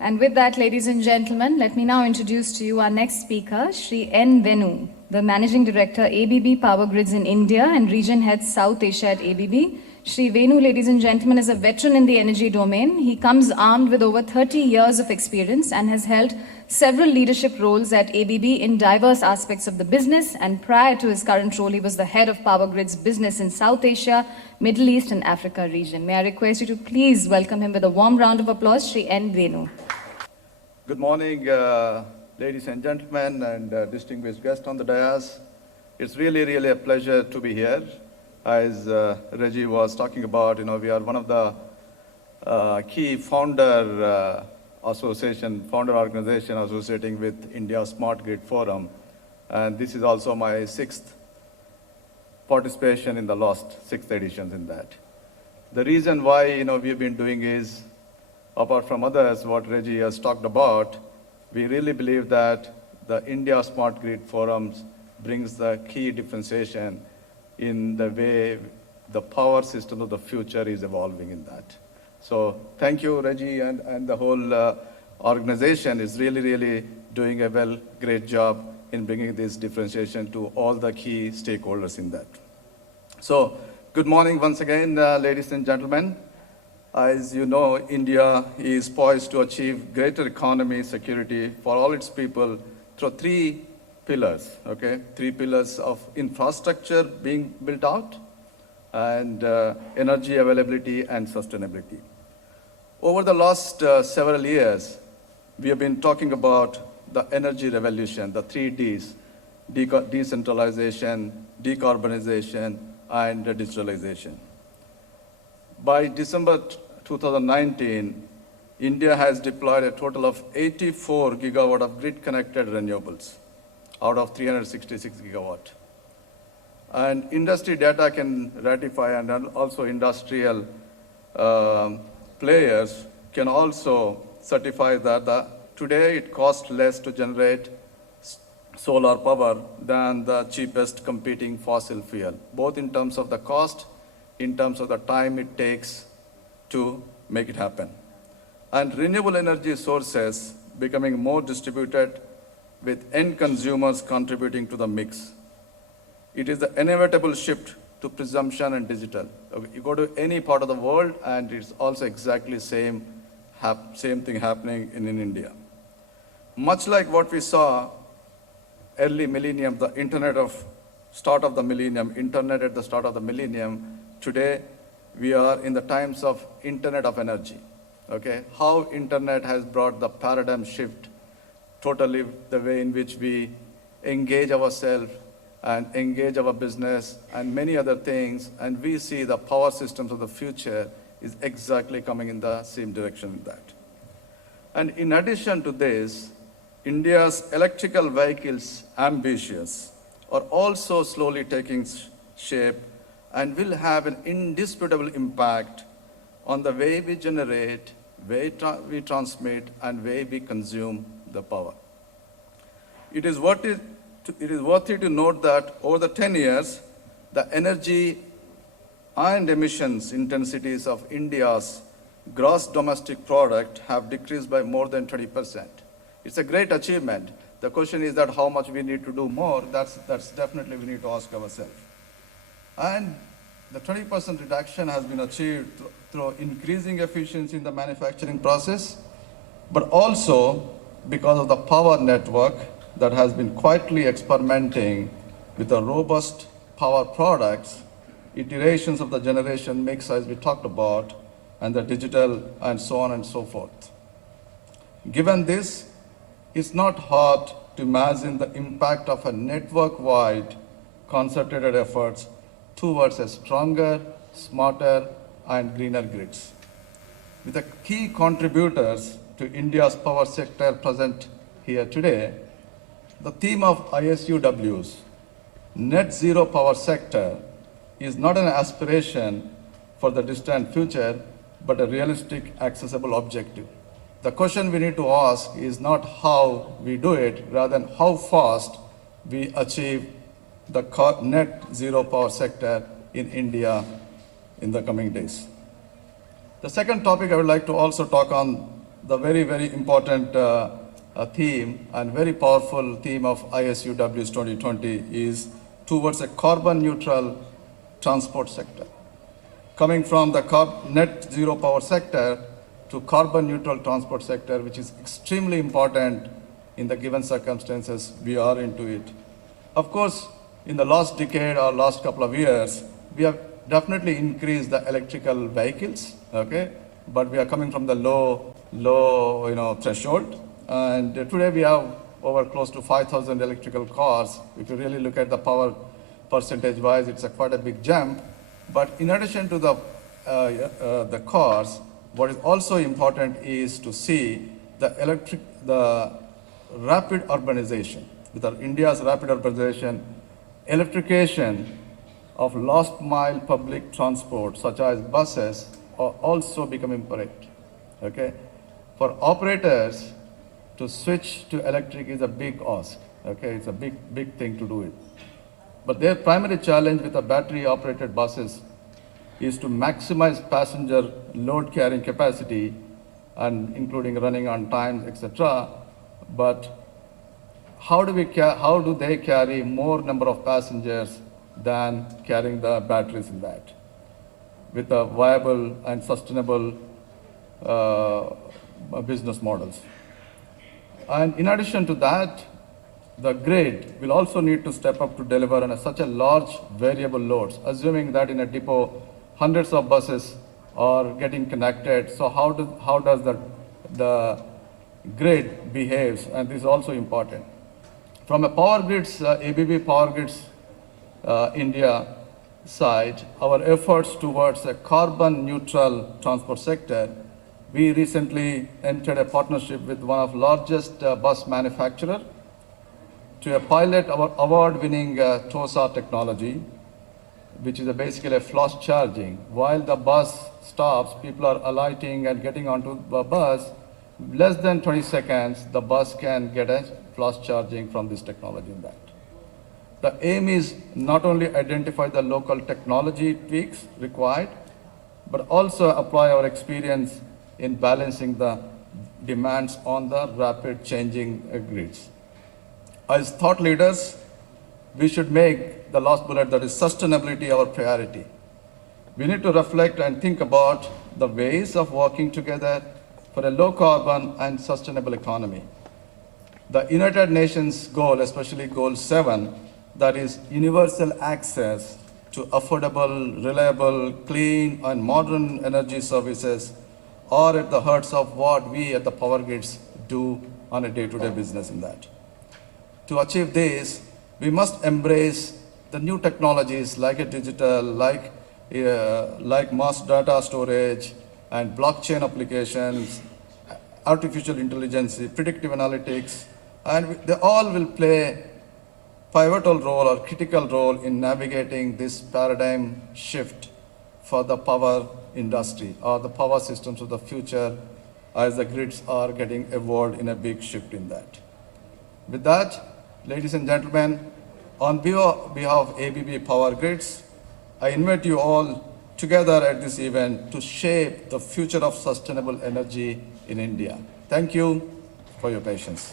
And with that, ladies and gentlemen, let me now introduce to you our next speaker, Shri N. Venu, the Managing Director, ABB Power Grids in India and Region Head South Asia at ABB. Shri Venu, ladies and gentlemen, is a veteran in the energy domain. He comes armed with over 30 years of experience and has held several leadership roles at ABB in diverse aspects of the business. And prior to his current role, he was the head of Power Grids business in South Asia, Middle East and Africa region. May I request you to please welcome him with a warm round of applause, Shri N. Venu. Good morning, ladies and gentlemen, and distinguished guests on the dais. It's really a pleasure to be here. As Reggie was talking about, we are one of the key founder organization associating with India Smart Grid Forum. And this is also my sixth participation in the last 6 editions in that. The reason why, we've been doing is, apart from others, what Reggie has talked about, we really believe that the India Smart Grid Forums brings the key differentiation in the way the power system of the future is evolving in that. So thank you, Reggie, and the whole organization is really doing a great job in bringing this differentiation to all the key stakeholders in that. So good morning once again, ladies and gentlemen. As you know, India is poised to achieve greater economy security for all its people through 3 pillars, okay? 3 pillars of infrastructure being built out and energy availability and sustainability. Over the last several years, we have been talking about the energy revolution, the 3 Ds, decentralization, decarbonization, and digitalization. By December 2019, India has deployed a total of 84 gigawatt of grid-connected renewables out of 366 gigawatt. And industry data can ratify, and also industrial players can also certify that today it costs less to generate solar power than the cheapest competing fossil fuel, both in terms of the cost, in terms of the time it takes to make it happen. And renewable energy sources becoming more distributed with end consumers contributing to the mix. It is the inevitable shift to presumption and digital. You go to any part of the world and it's also exactly same thing happening in India. Much like what we saw early millennium, the internet at the start of the millennium, today we are in the times of internet of energy, okay? How internet has brought the paradigm shift, totally the way in which we engage ourselves and engage our business and many other things, and we see the power systems of the future is exactly coming in the same direction with that. And in addition to this, India's electrical vehicles ambitions are also slowly taking shape and will have an indisputable impact on the way we generate, way we transmit, and way we consume the power. It is worthy to note that over the 10 years, the energy and emissions intensities of India's gross domestic product have decreased by more than 20%. It's a great achievement. The question is that how much we need to do more. That's definitely we need to ask ourselves. And the 20% reduction has been achieved through increasing efficiency in the manufacturing process, but also because of the power network that has been quietly experimenting with the robust power products, iterations of the generation mix as we talked about, and the digital and so on and so forth. Given this, it's not hard to imagine the impact of a network-wide concerted efforts towards a stronger, smarter, and greener grids. With the key contributors to India's power sector present here today, the theme of ISUW's net zero power sector is not an aspiration for the distant future, but a realistic, accessible objective. The question we need to ask is not how we do it, rather than how fast we achieve the net zero power sector in India in the coming days. The second topic I would like to also talk on the very, very important theme and very powerful theme of ISUW's 2020 is towards a carbon neutral transport sector. Coming from the net zero power sector to carbon neutral transport sector, which is extremely important in the given circumstances we are into it. Of course, in the last decade or last couple of years, we have definitely increased the electrical vehicles, okay? But we are coming from the low threshold. And today we have over close to 5,000 electrical cars. If you really look at the power percentage-wise, it's quite a big jump. But in addition to the cars, what is also important is to see the rapid urbanization. With India's rapid urbanization, electrification of last mile public transport, such as buses, are also becoming imperative. Okay? For operators to switch to electric is a big ask. Okay? It's a big thing to do it. But their primary challenge with the battery-operated buses is to maximize passenger load carrying capacity, and including running on time, etc. But how do they carry more number of passengers than carrying the batteries in that, with a viable and sustainable business models? And in addition to that, the grid will also need to step up to deliver on such a large variable loads, assuming that in a depot, hundreds of buses are getting connected. So how does the grid behaves? And this is also important. From a power grids, ABB Power Grids India side, our efforts towards a carbon neutral transport sector, we recently entered a partnership with one of the largest bus manufacturer to pilot our award-winning TOSA technology, which is basically a flash charging. While the bus stops, people are alighting and getting onto the bus. Less than 20 seconds, the bus can get a flash charging from this technology in that. The aim is not only identify the local technology tweaks required, but also apply our experience in balancing the demands on the rapid changing grids. As thought leaders, we should make the last bullet, that is sustainability, our priority. We need to reflect and think about the ways of working together for a low carbon and sustainable economy. The United Nations goal, especially goal 7, that is universal access to affordable, reliable, clean, and modern energy services, are at the hearts of what we at the Power Grids do on a day-to-day business in that. To achieve this, we must embrace the new technologies like a digital, like mass data storage and blockchain applications, artificial intelligence, predictive analytics, and they all will play pivotal role or critical role in navigating this paradigm shift for the power industry or the power systems of the future, as the grids are getting evolved in a big shift in that. With that, ladies and gentlemen, on behalf of ABB Power Grids, I invite you all together at this event to shape the future of sustainable energy in India. Thank you for your patience.